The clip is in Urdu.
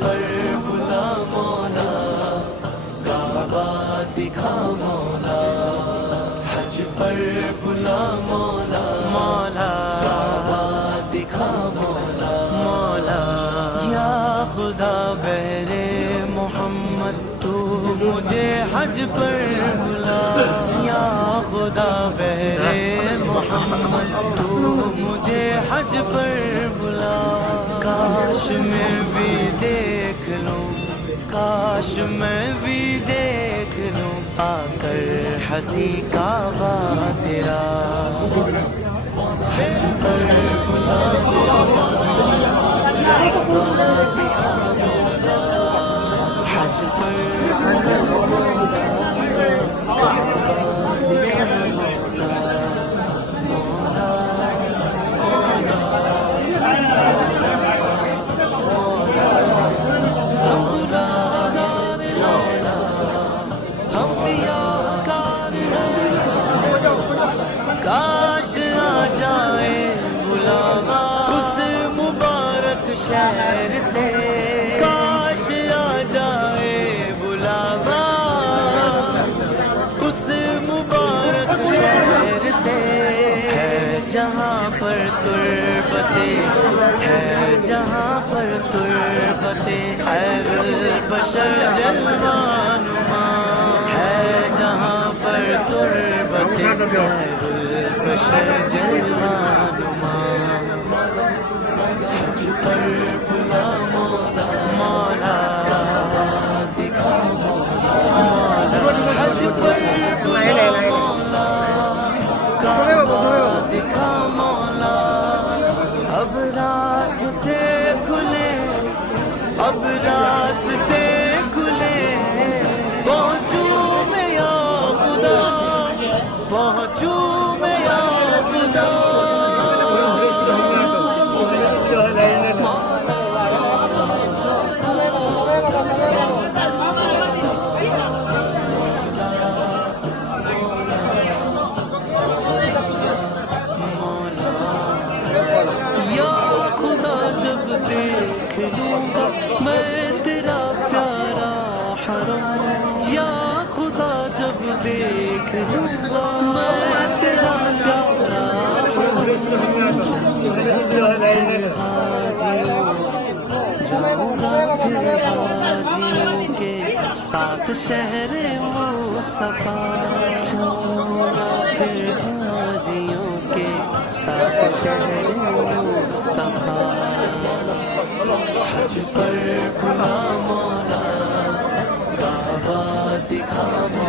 پر بلا مولا، کعبہ دکھا مولا، حج پر بلا مولا، مولا کعبہ دکھا مولا، مولا یا خدا بہرے محمد تو مجھے حج پر بلا، یا خدا بہرے محمد تو مجھے حج پر بلا، کاش میں بھی دیکھ لوں، کاش میں بھی دیکھ لوں آ کر ہنسی کعبہ تیرا، حج پر بلا مولا، کعبہ دکھا مولا، حج پر بلا مولا، کعبہ دکھا مولا، مولا مولا مولا مولا، ہم سیاہ کار ہیں، کاش آ جائے بلاوا اس مبارک شہر سے، کاش آ جائے بلاوا اس مبارک شہر سے، ہے جہاں پر تربتیں، ہے جہاں پر تربتیں خیر البشر جلوہ نما، ہے جہاں پر تربتیں خیر البشر جلوہ نما، حج پر بلا مولا، مولا دکھا مولا، مولا حج پر بلا مولا، کعبہ دکھا مولا، اب راستے کھلے، اب راستے کھلے، پہنچوں میں یا خدا، پہنچوں میں یا خدا، دیکھ لوں گا میں تیرا پیارا حرم، یا خدا جب دیکھ لوں گا میں تیرا پیارا حرم، جاؤں گا پھر حاجیوں کے ساتھ شہر مصطفیٰ، جاؤں گا پھر حاجیوں کے ساتھ شہر مصطفیٰ، حج پر بلا مولا، کعبہ دکھا مولا۔